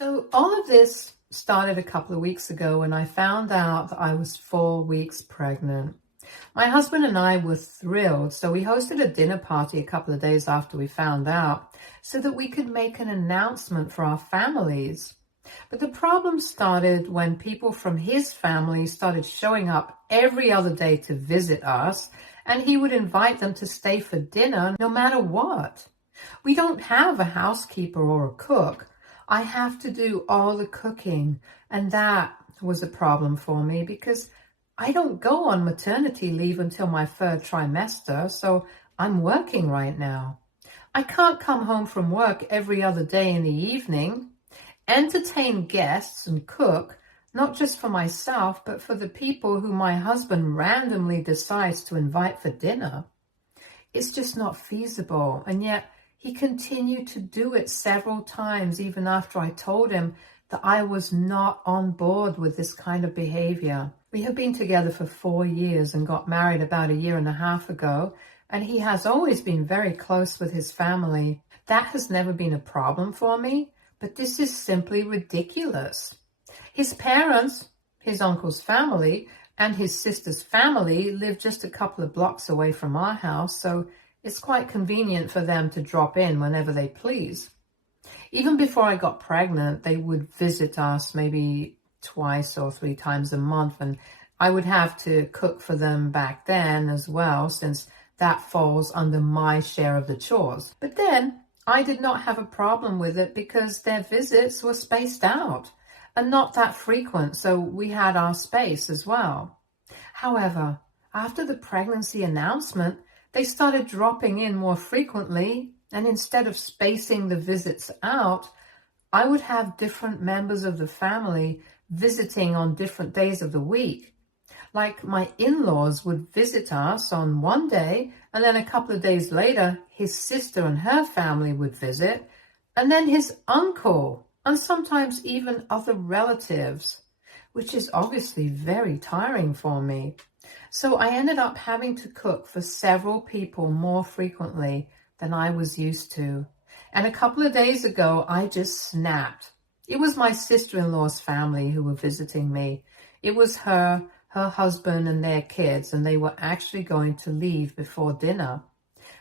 So all of this started a couple of weeks ago when I found out that I was 4 weeks pregnant. My husband and I were thrilled, so we hosted a dinner party a couple of days after we found out so that we could make an announcement for our families. But the problem started when people from his family started showing up every other day to visit us, and he would invite them to stay for dinner no matter what. We don't have a housekeeper or a cook. I have to do all the cooking, and that was a problem for me because I don't go on maternity leave until my third trimester, so I'm working right now. I can't come home from work every other day in the evening, entertain guests and cook, not just for myself, but for the people who my husband randomly decides to invite for dinner. It's just not feasible, and yet he continued to do it several times even after I told him that I was not on board with this kind of behavior. We have been together for 4 years and got married about 1.5 years ago, and he has always been very close with his family. That has never been a problem for me, but this is simply ridiculous. His parents, his uncle's family, and his sister's family live just a couple of blocks away from our house, so it's quite convenient for them to drop in whenever they please. Even before I got pregnant, they would visit us maybe 2 or 3 times a month, and I would have to cook for them back then as well, since that falls under my share of the chores. But then I did not have a problem with it because their visits were spaced out and not that frequent, so we had our space as well. However, after the pregnancy announcement, they started dropping in more frequently, and instead of spacing the visits out, I would have different members of the family visiting on different days of the week. Like my in-laws would visit us on one day, and then a couple of days later, his sister and her family would visit, and then his uncle, and sometimes even other relatives, which is obviously very tiring for me. So I ended up having to cook for several people more frequently than I was used to. And a couple of days ago, I just snapped. It was my sister-in-law's family who were visiting me. It was her husband, and their kids, and they were actually going to leave before dinner.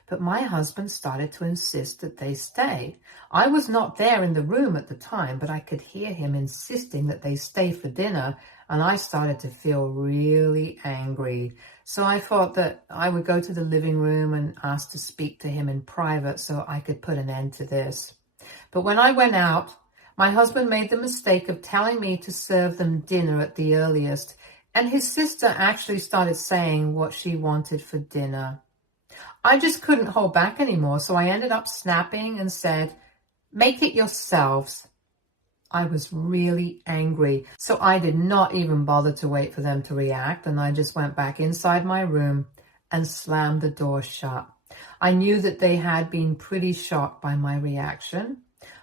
But my husband started to insist that they stay. I was not there in the room at the time, but I could hear him insisting that they stay for dinner, and I started to feel really angry. So I thought that I would go to the living room and ask to speak to him in private so I could put an end to this. But when I went out, my husband made the mistake of telling me to serve them dinner at the earliest, and his sister actually started saying what she wanted for dinner. I just couldn't hold back anymore, so I ended up snapping and said, "Make it yourselves." I was really angry, so I did not even bother to wait for them to react, and I just went back inside my room and slammed the door shut. I knew that they had been pretty shocked by my reaction.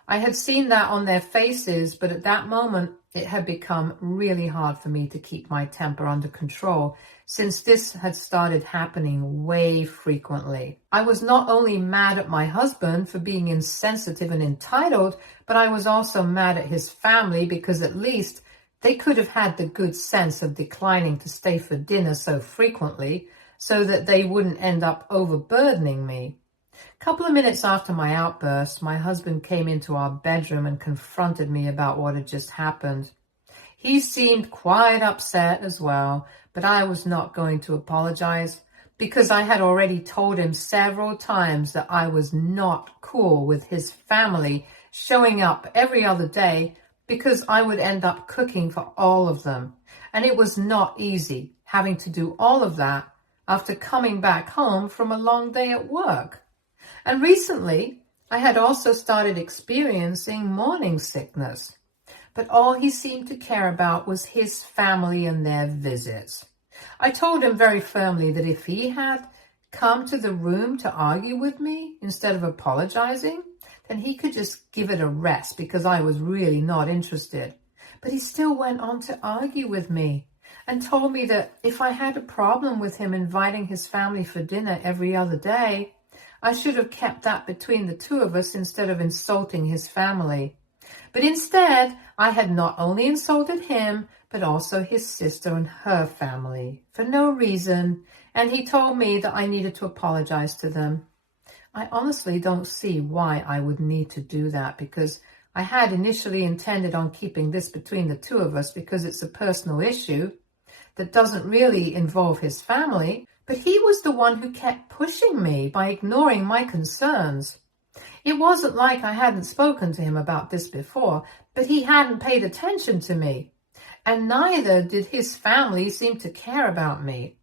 I had seen that on their faces, but at that moment, it had become really hard for me to keep my temper under control, since this had started happening way frequently. I was not only mad at my husband for being insensitive and entitled, but I was also mad at his family because at least they could have had the good sense of declining to stay for dinner so frequently so that they wouldn't end up overburdening me. A couple of minutes after my outburst, my husband came into our bedroom and confronted me about what had just happened. He seemed quite upset as well, but I was not going to apologize because I had already told him several times that I was not cool with his family showing up every other day because I would end up cooking for all of them. And it was not easy having to do all of that after coming back home from a long day at work. And recently, I had also started experiencing morning sickness. But all he seemed to care about was his family and their visits. I told him very firmly that if he had come to the room to argue with me instead of apologizing, then he could just give it a rest because I was really not interested. But he still went on to argue with me and told me that if I had a problem with him inviting his family for dinner every other day, I should have kept that between the two of us instead of insulting his family. But instead, I had not only insulted him, but also his sister and her family for no reason, and he told me that I needed to apologize to them. I honestly don't see why I would need to do that, because I had initially intended on keeping this between the two of us because it's a personal issue that doesn't really involve his family, but he was the one who kept pushing me by ignoring my concerns. It wasn't like I hadn't spoken to him about this before, but he hadn't paid attention to me, and neither did his family seem to care about me.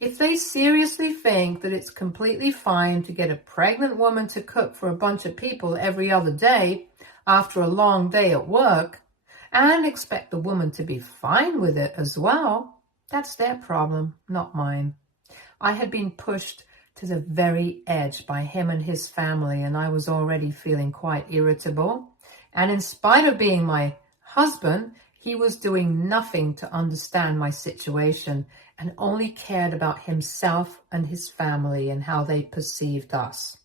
If they seriously think that it's completely fine to get a pregnant woman to cook for a bunch of people every other day after a long day at work, and expect the woman to be fine with it as well, that's their problem, not mine. I had been pushed to the very edge by him and his family, and I was already feeling quite irritable. And in spite of being my husband, he was doing nothing to understand my situation and only cared about himself and his family and how they perceived us.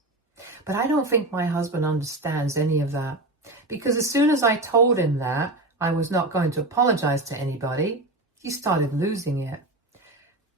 But I don't think my husband understands any of that, because as soon as I told him that I was not going to apologize to anybody, he started losing it.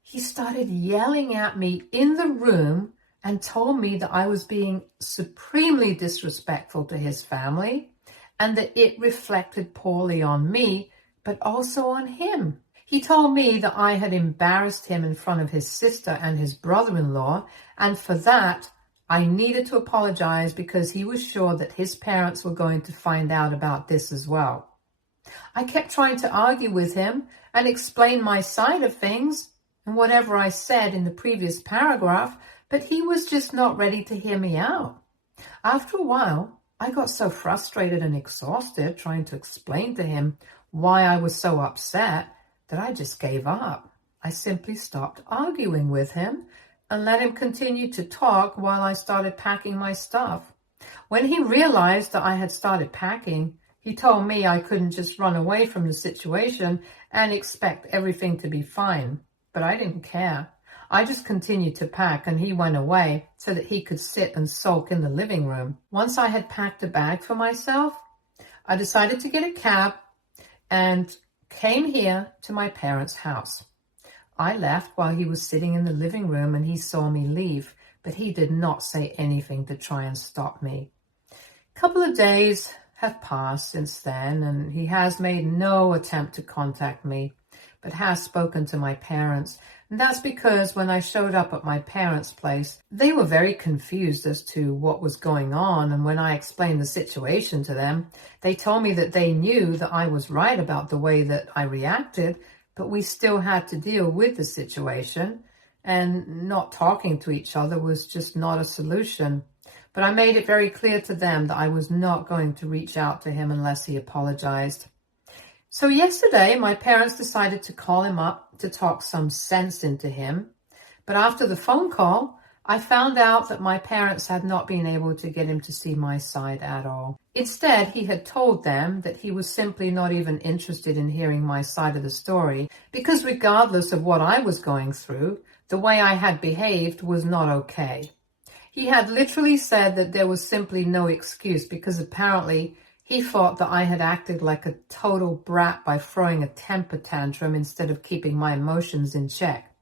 He started yelling at me in the room and told me that I was being supremely disrespectful to his family and that it reflected poorly on me, but also on him. He told me that I had embarrassed him in front of his sister and his brother-in-law, and for that, I needed to apologize because he was sure that his parents were going to find out about this as well. I kept trying to argue with him and explain my side of things and whatever I said in the previous paragraph, but he was just not ready to hear me out. After a while, I got so frustrated and exhausted trying to explain to him why I was so upset that I just gave up. I simply stopped arguing with him and let him continue to talk while I started packing my stuff. When he realized that I had started packing, he told me I couldn't just run away from the situation and expect everything to be fine. But I didn't care. I just continued to pack, and he went away so that he could sit and sulk in the living room. Once I had packed a bag for myself, I decided to get a cab and came here to my parents' house. I left while he was sitting in the living room, and he saw me leave, but he did not say anything to try and stop me. A couple of days have passed since then, and he has made no attempt to contact me, but has spoken to my parents. And that's because when I showed up at my parents' place, they were very confused as to what was going on. And when I explained the situation to them, they told me that they knew that I was right about the way that I reacted, but we still had to deal with the situation, and not talking to each other was just not a solution. But I made it very clear to them that I was not going to reach out to him unless he apologized. So yesterday, my parents decided to call him up to talk some sense into him. But after the phone call, I found out that my parents had not been able to get him to see my side at all. Instead, he had told them that he was simply not even interested in hearing my side of the story, because regardless of what I was going through, the way I had behaved was not okay. He had literally said that there was simply no excuse, because apparently he thought that I had acted like a total brat by throwing a temper tantrum instead of keeping my emotions in check.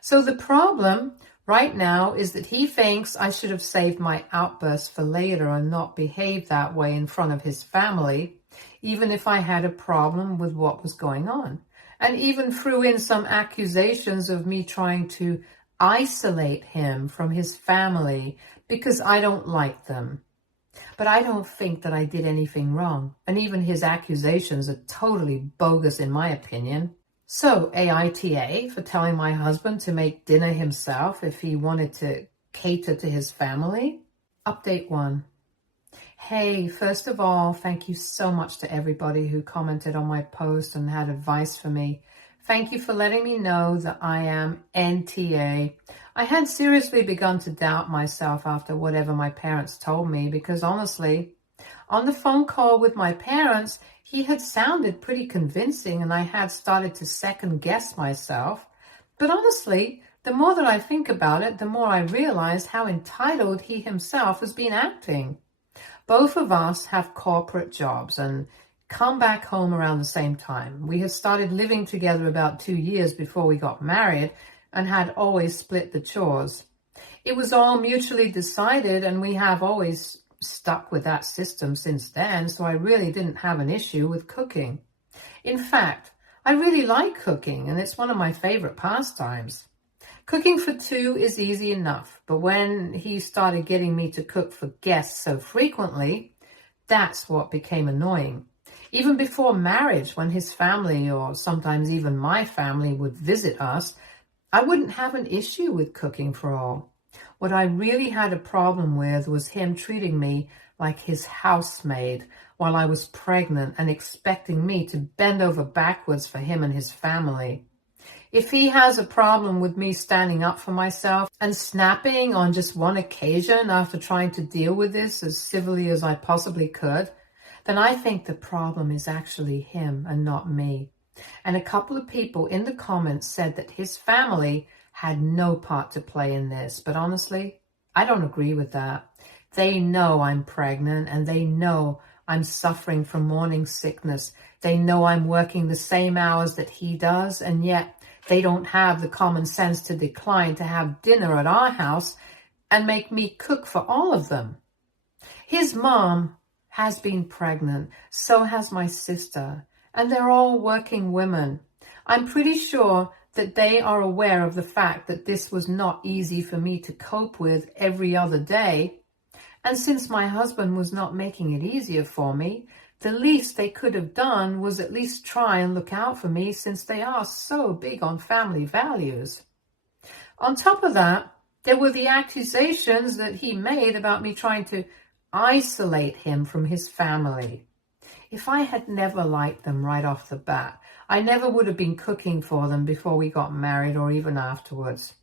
So the problem right now is that he thinks I should have saved my outburst for later and not behaved that way in front of his family, even if I had a problem with what was going on. And even threw in some accusations of me trying to isolate him from his family because I don't like them. But I don't think that I did anything wrong, and even his accusations are totally bogus in my opinion. So, AITA for telling my husband to make dinner himself if he wanted to cater to his family. Update 1. Hey, first of all, thank you so much to everybody who commented on my post and had advice for me. Thank you for letting me know that I am NTA. I had seriously begun to doubt myself after whatever my parents told me, because honestly, on the phone call with my parents, he had sounded pretty convincing and I had started to second guess myself. But honestly, the more that I think about it, the more I realize how entitled he himself has been acting. Both of us have corporate jobs and come back home around the same time. We had started living together about 2 years before we got married and had always split the chores. It was all mutually decided, and we have always stuck with that system since then, so I really didn't have an issue with cooking. In fact, I really like cooking, and it's one of my favorite pastimes. Cooking for two is easy enough, but when he started getting me to cook for guests so frequently, that's what became annoying. Even before marriage, when his family, or sometimes even my family, would visit us, I wouldn't have an issue with cooking for all. What I really had a problem with was him treating me like his housemaid while I was pregnant and expecting me to bend over backwards for him and his family. If he has a problem with me standing up for myself and snapping on just one occasion after trying to deal with this as civilly as I possibly could, then I think the problem is actually him and not me. And a couple of people in the comments said that his family had no part to play in this. But honestly, I don't agree with that. They know I'm pregnant and they know I'm suffering from morning sickness. They know I'm working the same hours that he does, and yet they don't have the common sense to decline to have dinner at our house and make me cook for all of them. His mom has been pregnant, so has my sister, and they're all working women. I'm pretty sure that they are aware of the fact that this was not easy for me to cope with every other day. And since my husband was not making it easier for me, the least they could have done was at least try and look out for me, since they are so big on family values. On top of that, there were the accusations that he made about me trying to isolate him from his family. If I had never liked them right off the bat, I never would have been cooking for them before we got married or even afterwards.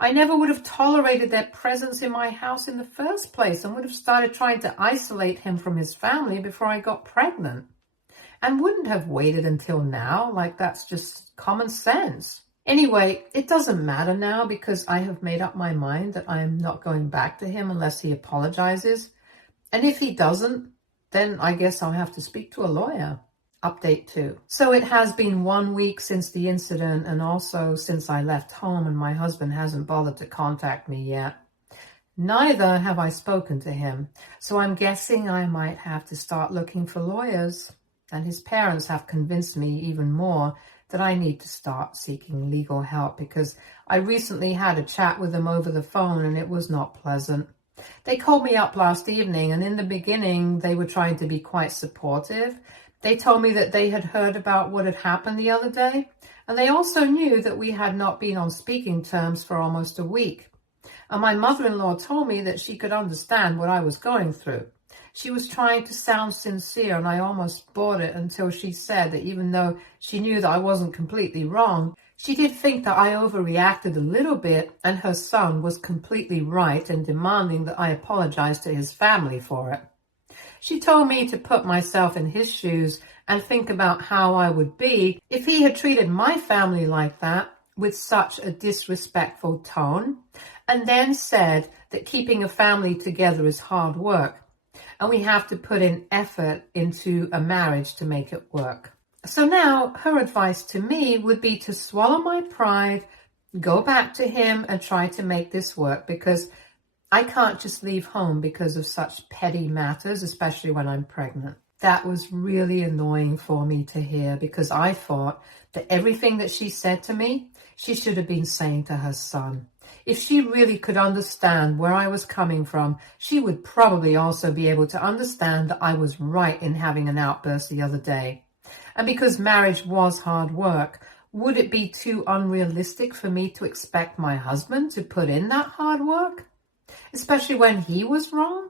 I never would have tolerated their presence in my house in the first place and would have started trying to isolate him from his family before I got pregnant. And wouldn't have waited until now, like that's just common sense. Anyway, it doesn't matter now because I have made up my mind that I am not going back to him unless he apologizes. And if he doesn't, then I guess I'll have to speak to a lawyer. Update 2. So it has been 1 week since the incident, and also since I left home, and my husband hasn't bothered to contact me yet. Neither have I spoken to him, so I'm guessing I might have to start looking for lawyers. And his parents have convinced me even more that I need to start seeking legal help, because I recently had a chat with them over the phone and it was not pleasant. They called me up last evening, and in the beginning they were trying to be quite supportive. They told me that they had heard about what had happened the other day, and they also knew that we had not been on speaking terms for almost a week. And my mother-in-law told me that she could understand what I was going through. She was trying to sound sincere, and I almost bought it until she said that even though she knew that I wasn't completely wrong, she did think that I overreacted a little bit, and her son was completely right in demanding that I apologize to his family for it. She told me to put myself in his shoes and think about how I would be if he had treated my family like that, with such a disrespectful tone, and then said that keeping a family together is hard work, and we have to put in effort into a marriage to make it work. So now her advice to me would be to swallow my pride, go back to him and try to make this work, because I can't just leave home because of such petty matters, especially when I'm pregnant. That was really annoying for me to hear, because I thought that everything that she said to me, she should have been saying to her son. If she really could understand where I was coming from, she would probably also be able to understand that I was right in having an outburst the other day. And because marriage was hard work, would it be too unrealistic for me to expect my husband to put in that hard work? Especially when he was wrong?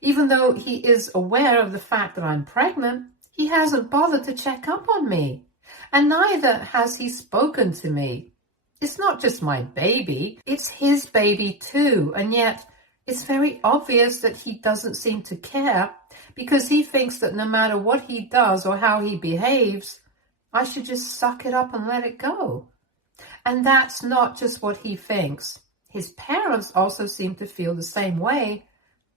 Even though he is aware of the fact that I'm pregnant, he hasn't bothered to check up on me. And neither has he spoken to me. It's not just my baby, it's his baby too. And yet it's very obvious that he doesn't seem to care, because he thinks that no matter what he does or how he behaves, I should just suck it up and let it go. And that's not just what he thinks. His parents also seem to feel the same way,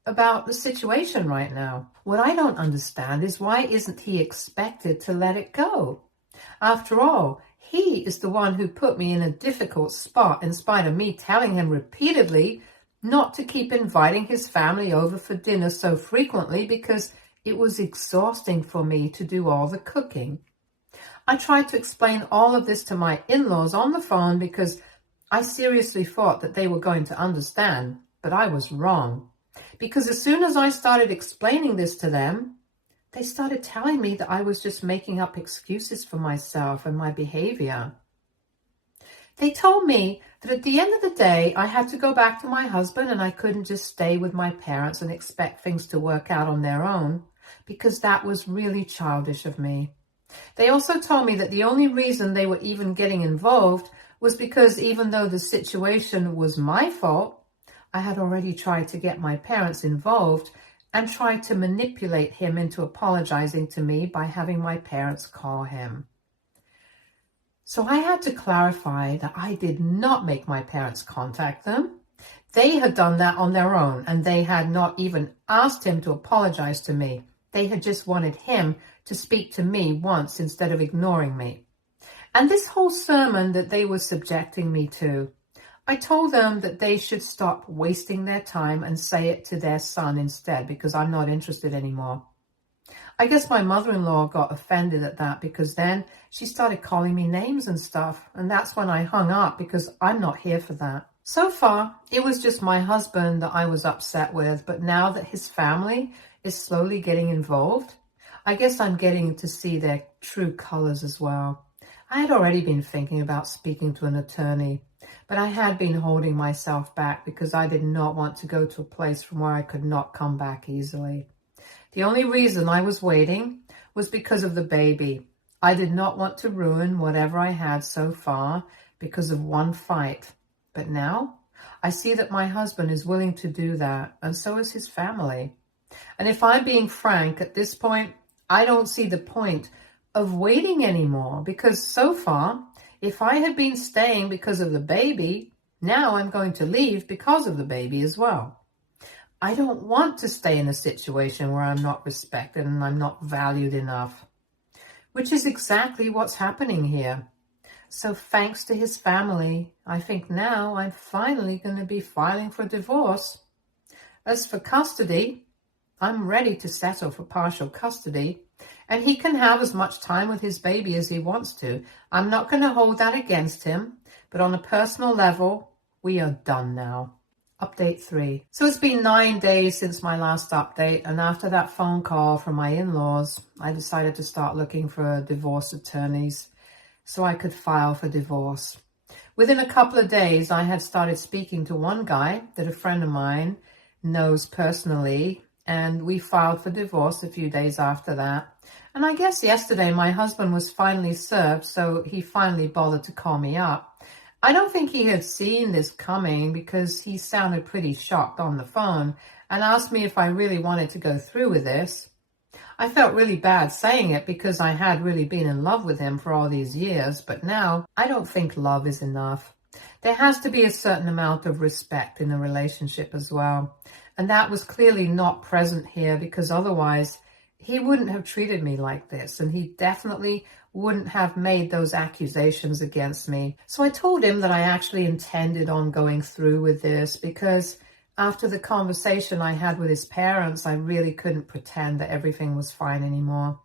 about the situation right now. What I don't understand is why isn't he expected to let it go? After all, he is the one who put me in a difficult spot in spite of me telling him repeatedly not to keep inviting his family over for dinner so frequently because it was exhausting for me to do all the cooking. I tried to explain all of this to my in-laws on the phone because I seriously thought that they were going to understand, but I was wrong. Because as soon as I started explaining this to them, they started telling me that I was just making up excuses for myself and my behavior. They told me that at the end of the day, I had to go back to my husband and I couldn't just stay with my parents and expect things to work out on their own, because that was really childish of me. They also told me that the only reason they were even getting involved was because even though the situation was my fault, I had already tried to get my parents involved and tried to manipulate him into apologizing to me by having my parents call him. So I had to clarify that I did not make my parents contact them. They had done that on their own, and they had not even asked him to apologize to me. They had just wanted him to speak to me once instead of ignoring me. And this whole sermon that they were subjecting me to, I told them that they should stop wasting their time and say it to their son instead, because I'm not interested anymore. I guess my mother-in-law got offended at that, because then she started calling me names and stuff, and that's when I hung up because I'm not here for that. So far, it was just my husband that I was upset with, but now that his family is slowly getting involved, I guess I'm getting to see their true colors as well. I had already been thinking about speaking to an attorney, but I had been holding myself back because I did not want to go to a place from where I could not come back easily. The only reason I was waiting was because of the baby. I did not want to ruin whatever I had so far because of one fight. But now I see that my husband is willing to do that, and so is his family. And if I'm being frank, at this point, I don't see the point of waiting anymore, because so far, if I had been staying because of the baby, now I'm going to leave because of the baby as well. I don't want to stay in a situation where I'm not respected and I'm not valued enough, which is exactly what's happening here. So thanks to his family, I think now I'm finally going to be filing for divorce. As for custody, I'm ready to settle for partial custody, and he can have as much time with his baby as he wants to. I'm not going to hold that against him, but on a personal level, we are done now. Update 3. So it's been 9 days since my last update, and after that phone call from my in-laws, I decided to start looking for divorce attorneys so I could file for divorce. Within a couple of days, I had started speaking to one guy that a friend of mine knows personally, and we filed for divorce a few days after that. And I guess yesterday my husband was finally served, so he finally bothered to call me up. I don't think he had seen this coming because he sounded pretty shocked on the phone and asked me if I really wanted to go through with this. I felt really bad saying it because I had really been in love with him for all these years, but now I don't think love is enough. There has to be a certain amount of respect in a relationship as well. And that was clearly not present here, because otherwise he wouldn't have treated me like this, and he definitely wouldn't have made those accusations against me. So I told him that I actually intended on going through with this, because after the conversation I had with his parents, I really couldn't pretend that everything was fine anymore.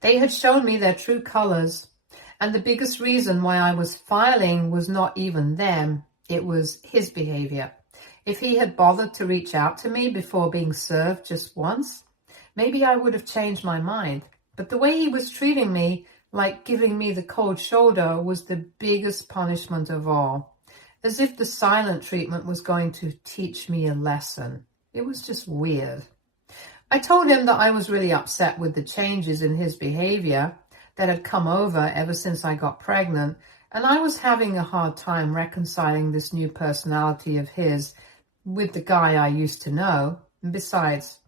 They had shown me their true colors, and the biggest reason why I was filing was not even them, it was his behavior. If he had bothered to reach out to me before being served just once, maybe I would have changed my mind. But the way he was treating me, like giving me the cold shoulder, was the biggest punishment of all. As if the silent treatment was going to teach me a lesson. It was just weird. I told him that I was really upset with the changes in his behavior that had come over ever since I got pregnant, and I was having a hard time reconciling this new personality of his with the guy I used to know. And besides,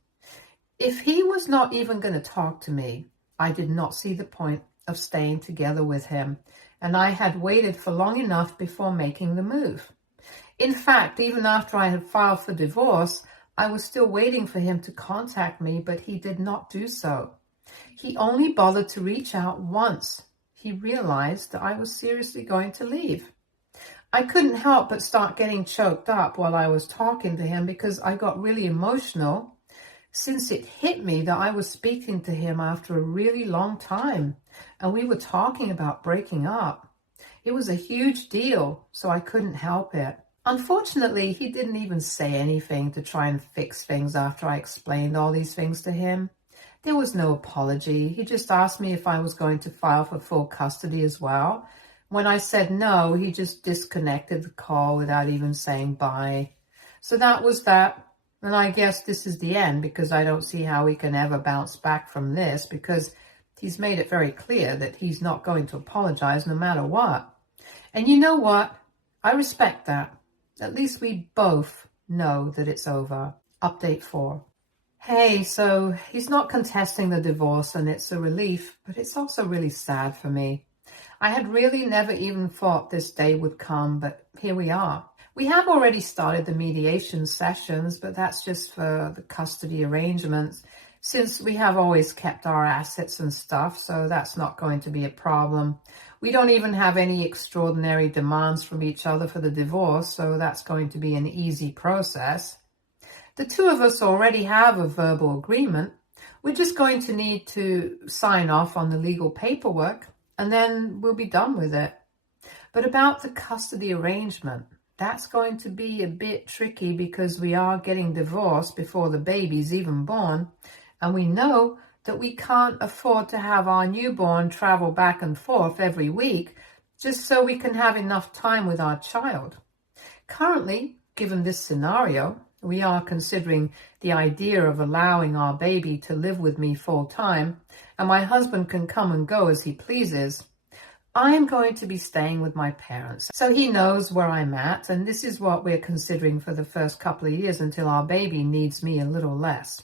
if he was not even going to talk to me, I did not see the point of staying together with him, and I had waited for long enough before making the move. In fact, even after I had filed for divorce, I was still waiting for him to contact me, but he did not do so. He only bothered to reach out once he realized that I was seriously going to leave. I couldn't help but start getting choked up while I was talking to him because I got really emotional since it hit me that I was speaking to him after a really long time and we were talking about breaking up. It was a huge deal, so I couldn't help it. Unfortunately, he didn't even say anything to try and fix things after I explained all these things to him. There was no apology. He just asked me if I was going to file for full custody as well. When I said no, he just disconnected the call without even saying bye. So that was that. And I guess this is the end because I don't see how we can ever bounce back from this because he's made it very clear that he's not going to apologize no matter what. And you know what? I respect that. At least we both know that it's over. Update 4. Hey, so he's not contesting the divorce and it's a relief, but it's also really sad for me. I had really never even thought this day would come, but here we are. We have already started the mediation sessions, but that's just for the custody arrangements, since we have always kept our assets and stuff, so that's not going to be a problem. We don't even have any extraordinary demands from each other for the divorce, so that's going to be an easy process. The two of us already have a verbal agreement. We're just going to need to sign off on the legal paperwork, and then we'll be done with it. But about the custody arrangement, that's going to be a bit tricky because we are getting divorced before the baby's even born, and we know that we can't afford to have our newborn travel back and forth every week just so we can have enough time with our child. Currently, given this scenario, we are considering the idea of allowing our baby to live with me full time, and my husband can come and go as he pleases. I am going to be staying with my parents, so he knows where I'm at, and this is what we're considering for the first couple of years until our baby needs me a little less.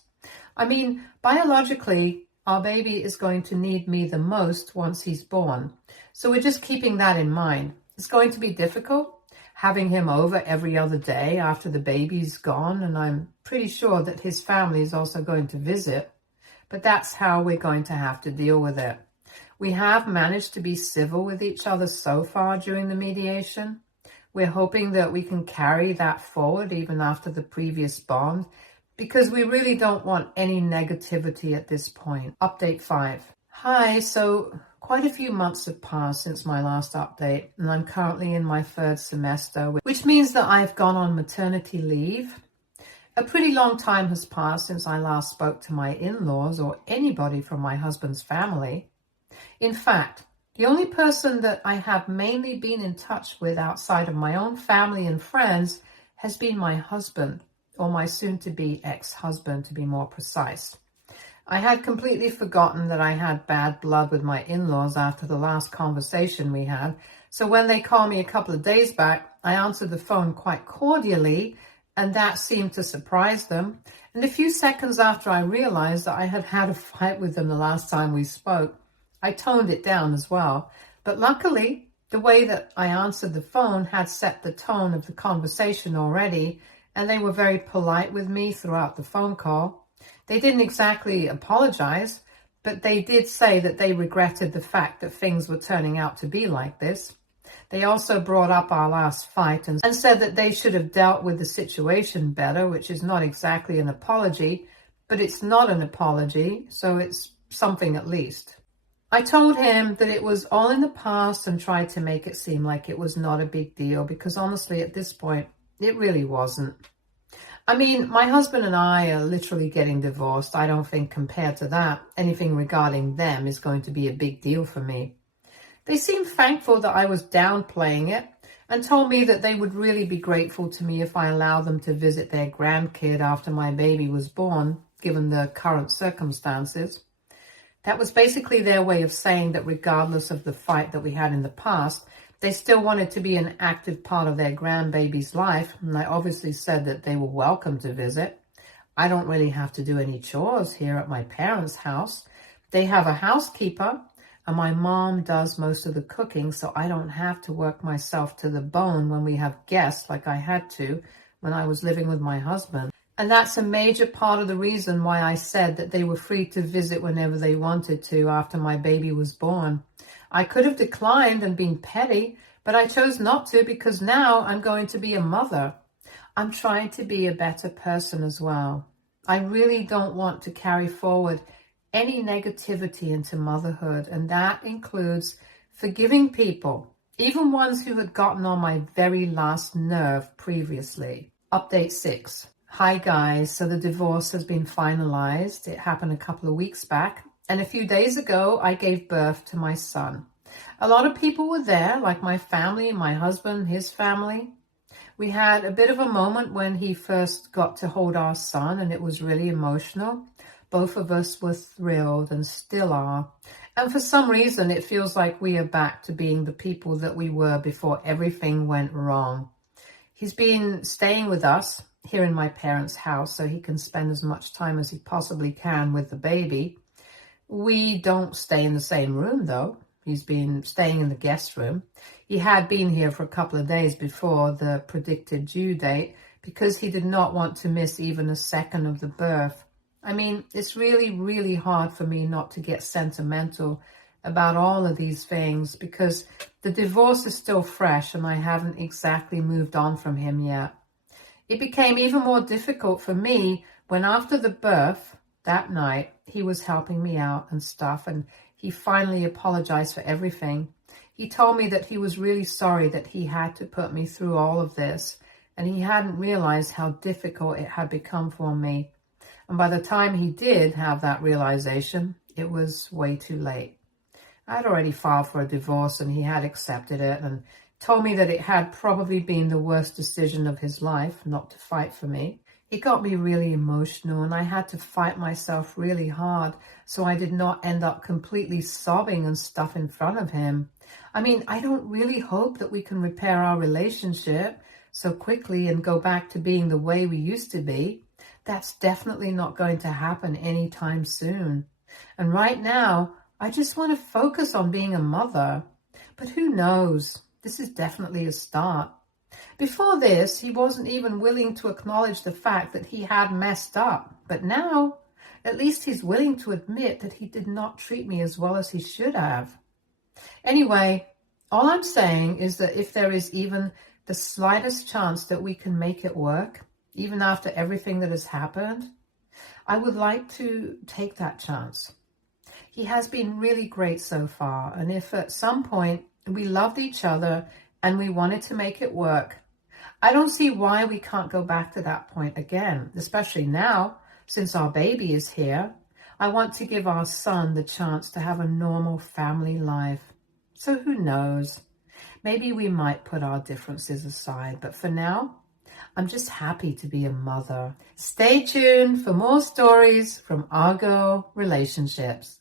I mean, biologically, our baby is going to need me the most once he's born, so we're just keeping that in mind. It's going to be difficult having him over every other day after the baby's gone, and I'm pretty sure that his family is also going to visit, but that's how we're going to have to deal with it. We have managed to be civil with each other so far during the mediation. We're hoping that we can carry that forward even after the previous bond, because we really don't want any negativity at this point. Update 5. Hi, so quite a few months have passed since my last update, and I'm currently in my 3rd semester, which means that I've gone on maternity leave. A pretty long time has passed since I last spoke to my in-laws or anybody from my husband's family. In fact, the only person that I have mainly been in touch with outside of my own family and friends has been my husband, or my soon-to-be ex-husband to be more precise. I had completely forgotten that I had bad blood with my in-laws after the last conversation we had, so when they called me a couple of days back, I answered the phone quite cordially, and that seemed to surprise them. And a few seconds after I realized that I had had a fight with them the last time we spoke, I toned it down as well. But luckily, the way that I answered the phone had set the tone of the conversation already, and they were very polite with me throughout the phone call. They didn't exactly apologize, but they did say that they regretted the fact that things were turning out to be like this. They also brought up our last fight and said that they should have dealt with the situation better, which is not exactly an apology, but it's not an apology, so it's something at least. I told him that it was all in the past and tried to make it seem like it was not a big deal because honestly at this point, it really wasn't. I mean, my husband and I are literally getting divorced. I don't think compared to that, anything regarding them is going to be a big deal for me. They seemed thankful that I was downplaying it and told me that they would really be grateful to me if I allowed them to visit their grandkid after my baby was born, given the current circumstances. That was basically their way of saying that regardless of the fight that we had in the past, they still wanted to be an active part of their grandbaby's life, and I obviously said that they were welcome to visit. I don't really have to do any chores here at my parents' house. They have a housekeeper, and my mom does most of the cooking, so I don't have to work myself to the bone when we have guests like I had to when I was living with my husband. And that's a major part of the reason why I said that they were free to visit whenever they wanted to after my baby was born. I could have declined and been petty, but I chose not to because now I'm going to be a mother. I'm trying to be a better person as well. I really don't want to carry forward any negativity into motherhood, and that includes forgiving people, even ones who had gotten on my very last nerve previously. Update 6. Hi guys, so the divorce has been finalized. It happened a couple of weeks back, and a few days ago I gave birth to my son. A lot of people were there, like my family, my husband, his family. We had a bit of a moment when he first got to hold our son, and it was really emotional. Both of us were thrilled and still are. And for some reason, it feels like we are back to being the people that we were before everything went wrong. He's been staying with us here in my parents' house so he can spend as much time as he possibly can with the baby. We don't stay in the same room, though. He's been staying in the guest room. He had been here for a couple of days before the predicted due date because he did not want to miss even a second of the birth. I mean, it's really, really hard for me not to get sentimental about all of these things because the divorce is still fresh and I haven't exactly moved on from him yet. It became even more difficult for me when after the birth that night, he was helping me out and stuff, and he finally apologized for everything. He told me that he was really sorry that he had to put me through all of this, and he hadn't realized how difficult it had become for me. And by the time he did have that realization, it was way too late. I had already filed for a divorce, and he had accepted it and told me that it had probably been the worst decision of his life not to fight for me. It got me really emotional, and I had to fight myself really hard so I did not end up completely sobbing and stuff in front of him. I mean, I don't really hope that we can repair our relationship so quickly and go back to being the way we used to be. That's definitely not going to happen anytime soon. And right now, I just want to focus on being a mother. But who knows? This is definitely a start. Before this, he wasn't even willing to acknowledge the fact that he had messed up. But now, at least he's willing to admit that he did not treat me as well as he should have. Anyway, all I'm saying is that if there is even the slightest chance that we can make it work, even after everything that has happened, I would like to take that chance. He has been really great so far, and if at some point we loved each other and we wanted to make it work, I don't see why we can't go back to that point again, especially now, since our baby is here. I want to give our son the chance to have a normal family life. So who knows? Maybe we might put our differences aside, but for now, I'm just happy to be a mother. Stay tuned for more stories from Argo Relationships.